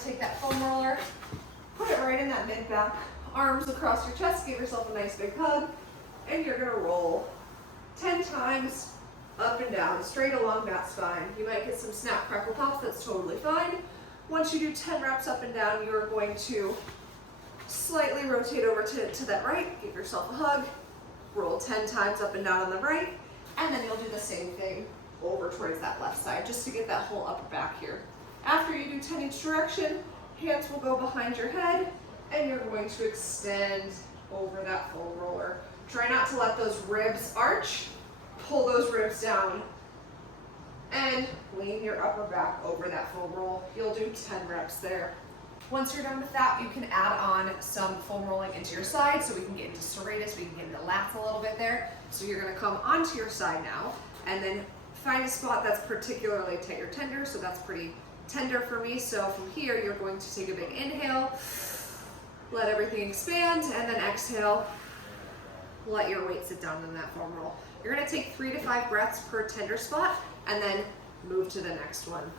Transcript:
to take that foam roller, put it right in that mid-back, arms across your chest, give yourself a nice big hug, and you're gonna roll 10 times up and down, straight along that spine. You might get some snap, crackle, pops, that's totally fine. Once you do 10 reps up and down, you're going to slightly rotate over to that right, give yourself a hug, roll 10 times up and down on the right, and then you'll do the same thing over towards that left side, just to get that whole upper back here. After you do 10 each direction, hands will go behind your head, and you're going to extend over that foam roller. Try not to let those ribs arch, pull those ribs down, and lean your upper back over that foam roll. You'll do 10 reps there. Once you're done with that, you can add on some foam rolling into your side, so we can get into serratus, we can get into lats a little bit there. So you're gonna come onto your side now, and then find a spot that's particularly tight or tender. So that's pretty tender for me. So from here, you're going to take a big inhale, let everything expand, and then exhale, let your weight sit down in that foam roll. You're gonna take 3 to 5 breaths per tender spot, and then move to the next one.